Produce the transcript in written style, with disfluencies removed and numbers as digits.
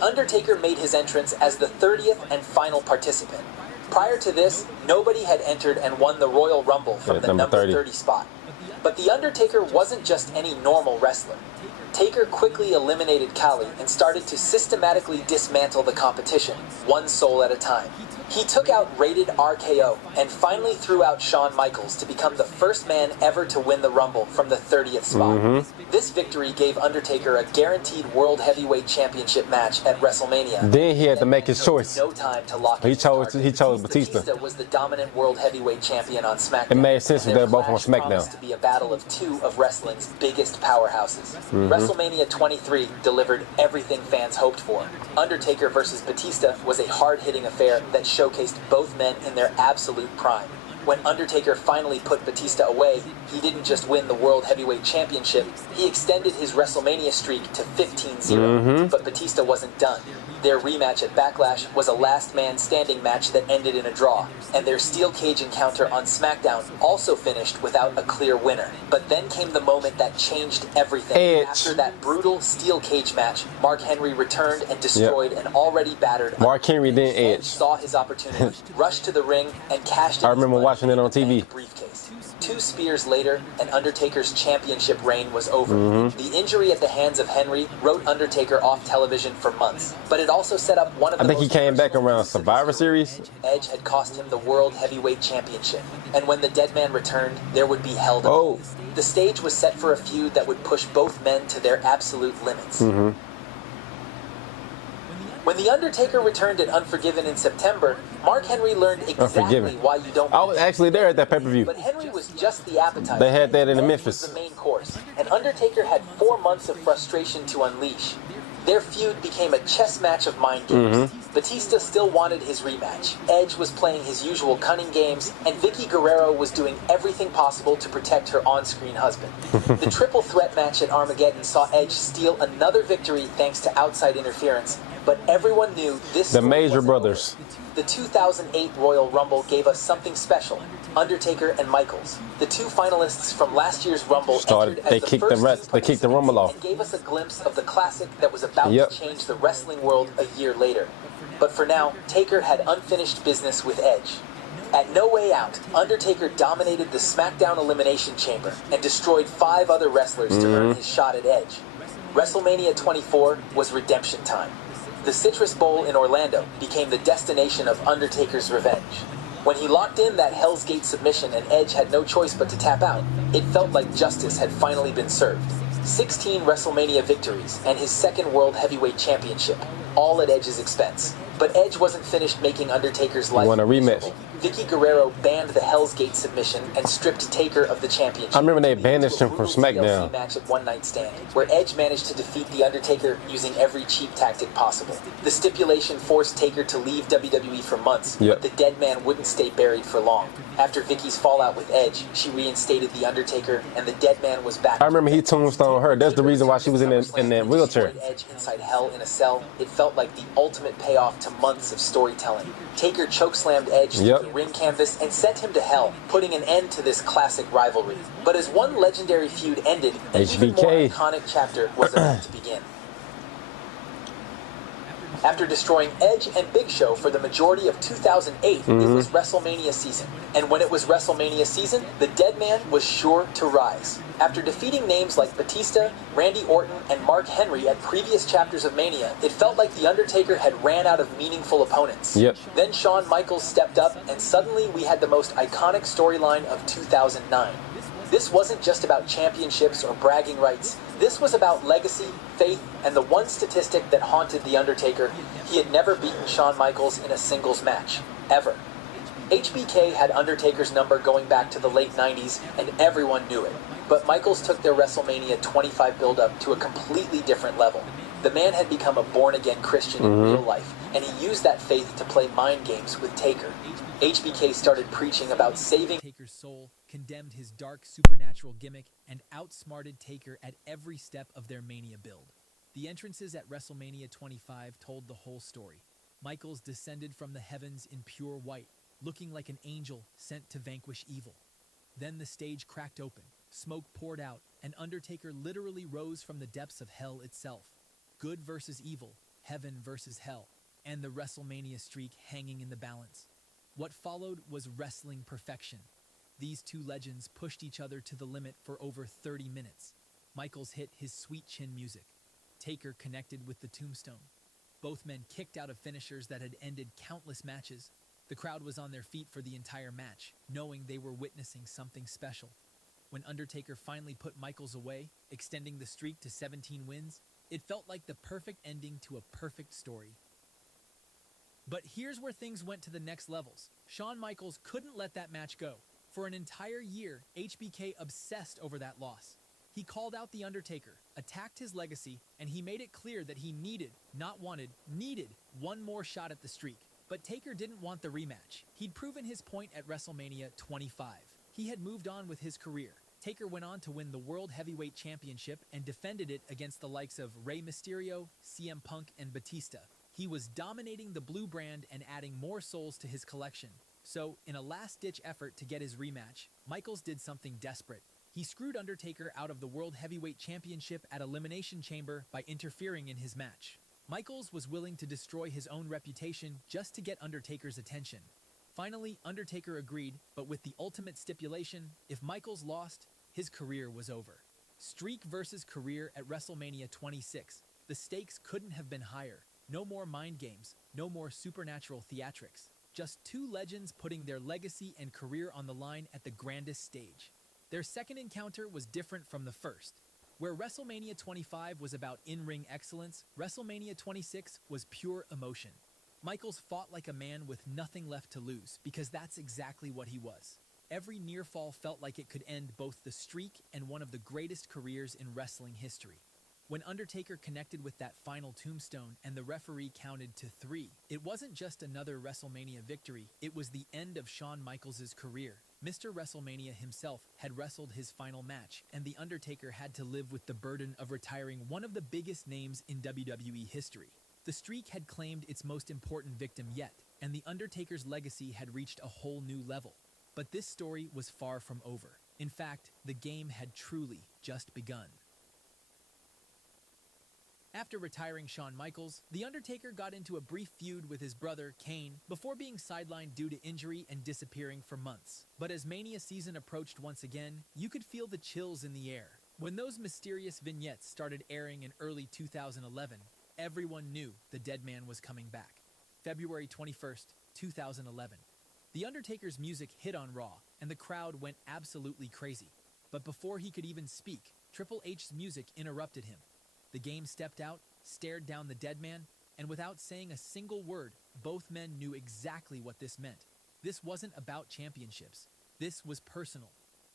The Undertaker made his entrance as the 30th and final participant. Prior to this, nobody had entered and won the Royal Rumble from the number 30 spot. But The Undertaker wasn't just any normal wrestler. Taker quickly eliminated Khali and started to systematically dismantle the competition, one soul at a time. He took out Rated RKO and finally threw out Shawn Michaels to become the first man ever to win the Rumble from the 30th spot. This victory gave Undertaker a guaranteed World Heavyweight Championship match at WrestleMania. Then he had to make his choice. No time to lock He chose Batista. Batista was the dominant World Heavyweight Champion on SmackDown. It made sense if they're both on SmackDown. To be a battle of two of wrestling's biggest powerhouses. WrestleMania 23 delivered everything fans hoped for. Undertaker versus Batista was a hard-hitting affair that showcased both men in their absolute prime. When Undertaker finally put Batista away, he didn't just win the World Heavyweight Championship, he extended his WrestleMania streak to 15-0. But Batista wasn't done. Their rematch at Backlash was a last man standing match that ended in a draw, and their steel cage encounter on SmackDown also finished without a clear winner. But then came the moment that changed everything. Edge. After that brutal steel cage match, Mark Henry returned and destroyed an already battered Mark Henry, then Edge. Saw his opportunity, rushed to the ring, and cashed in. I remember watching it on TV. Briefcase. 2 spears later, and Undertaker's championship reign was over. The injury at the hands of Henry wrote Undertaker off television for months, but it also set up one of the I think he came back around Survivor Series. Edge had cost him the World Heavyweight Championship, and when the dead man returned, there would be hell to pay. The stage was set for a feud that would push both men to their absolute limits. When The Undertaker returned at Unforgiven in September, Mark Henry learned exactly why you don't. I was actually there at that pay-per-view. But Henry was just the appetizer. They had that in Edge Memphis. was the main course, and Undertaker had 4 months of frustration to unleash. Their feud became a chess match of mind games. Batista still wanted his rematch. Edge was playing his usual cunning games, and Vicky Guerrero was doing everything possible to protect her on-screen husband. The triple threat match at Armageddon saw Edge steal another victory thanks to outside interference, but everyone knew this. The Major Brothers. The 2008 Royal Rumble gave us something special. Undertaker and Michaels, the 2 finalists from last year's Rumble, They kicked the Rumble off. And gave us a glimpse of the classic that was about to change the wrestling world a year later. But for now, Taker had unfinished business with Edge. At No Way Out, Undertaker dominated the SmackDown Elimination Chamber and destroyed 5 other wrestlers to earn his shot at Edge. WrestleMania 24 was redemption time. The Citrus Bowl in Orlando became the destination of Undertaker's revenge. When he locked in that Hell's Gate submission and Edge had no choice but to tap out, it felt like justice had finally been served. 16 WrestleMania victories and his 2nd World Heavyweight Championship, all at Edge's expense. But Edge wasn't finished making Undertaker's life miserable. Vicky Guerrero banned the Hell's Gate submission and stripped Taker of the championship. I remember they banished him from SmackDown. Match at One Night Stand, where Edge managed to defeat The Undertaker using every cheap tactic possible. The stipulation forced Taker to leave WWE for months, but the dead man wouldn't stay buried for long. After Vicky's fallout with Edge, she reinstated The Undertaker, and the dead man was back. I remember he tombstoned her. That's the reason why she was in that wheelchair. Edge inside Hell in a cell. It felt like the ultimate payoff to months of storytelling. Taker chokeslammed Edge to the ring canvas and sent him to hell, putting an end to this classic rivalry. But as one legendary feud ended, an even more iconic chapter was about to begin. After destroying Edge and Big Show for the majority of 2008, it was WrestleMania season. And when it was WrestleMania season, the dead man was sure to rise. After defeating names like Batista, Randy Orton, and Mark Henry at previous chapters of Mania, it felt like The Undertaker had ran out of meaningful opponents. Then Shawn Michaels stepped up, and suddenly we had the most iconic storyline of 2009. This wasn't just about championships or bragging rights. This was about legacy, faith, and the one statistic that haunted The Undertaker: he had never beaten Shawn Michaels in a singles match, ever. HBK had Undertaker's number going back to the late 90s, and everyone knew it. But Michaels took their WrestleMania 25 build-up to a completely different level. The man had become a born-again Christian in real life, and he used that faith to play mind games with Taker. HBK started preaching about saving Taker's soul, condemned his dark supernatural gimmick, and outsmarted Taker at every step of their Mania build. The entrances at WrestleMania 25 told the whole story. Michaels descended from the heavens in pure white, looking like an angel sent to vanquish evil. Then the stage cracked open, smoke poured out, and Undertaker literally rose from the depths of hell itself. Good versus evil, heaven versus hell, and the WrestleMania streak hanging in the balance. What followed was wrestling perfection. These two legends pushed each other to the limit for over 30 minutes. Michaels hit his sweet chin music. Taker connected with the tombstone. Both men kicked out of finishers that had ended countless matches. The crowd was on their feet for the entire match, knowing they were witnessing something special. When Undertaker finally put Michaels away, extending the streak to 17 wins, it felt like the perfect ending to a perfect story. But here's where things went to the next levels. Shawn Michaels couldn't let that match go. For an entire year, HBK obsessed over that loss. He called out The Undertaker, attacked his legacy, and he made it clear that he needed one more shot at the streak. But Taker didn't want the rematch. He'd proven his point at WrestleMania 25. He had moved on with his career. Taker went on to win the World Heavyweight Championship and defended it against the likes of Rey Mysterio, CM Punk, and Batista. He was dominating the blue brand and adding more souls to his collection. So, in a last-ditch effort to get his rematch, Michaels did something desperate. He screwed Undertaker out of the World Heavyweight Championship at Elimination Chamber by interfering in his match. Michaels was willing to destroy his own reputation just to get Undertaker's attention. Finally, Undertaker agreed, but with the ultimate stipulation, if Michaels lost, his career was over. Streak versus career at WrestleMania 26. The stakes couldn't have been higher. No more mind games, no more supernatural theatrics. Just two legends putting their legacy and career on the line at the grandest stage. Their second encounter was different from the first. Where WrestleMania 25 was about in-ring excellence, WrestleMania 26 was pure emotion. Michaels fought like a man with nothing left to lose, because that's exactly what he was. Every near fall felt like it could end both the streak and one of the greatest careers in wrestling history. When Undertaker connected with that final tombstone and the referee counted to 3, it wasn't just another WrestleMania victory, it was the end of Shawn Michaels' career. Mr. WrestleMania himself had wrestled his final match, and The Undertaker had to live with the burden of retiring one of the biggest names in WWE history. The streak had claimed its most important victim yet, and The Undertaker's legacy had reached a whole new level. But this story was far from over. In fact, the game had truly just begun. After retiring Shawn Michaels, The Undertaker got into a brief feud with his brother, Kane, before being sidelined due to injury and disappearing for months. But as Mania season approached once again, you could feel the chills in the air. When those mysterious vignettes started airing in early 2011, everyone knew the dead man was coming back. February 21st, 2011. The Undertaker's music hit on Raw, and the crowd went absolutely crazy. But before he could even speak, Triple H's music interrupted him. The game stepped out, stared down the dead man, and without saying a single word, both men knew exactly what this meant. This wasn't about championships. This was personal.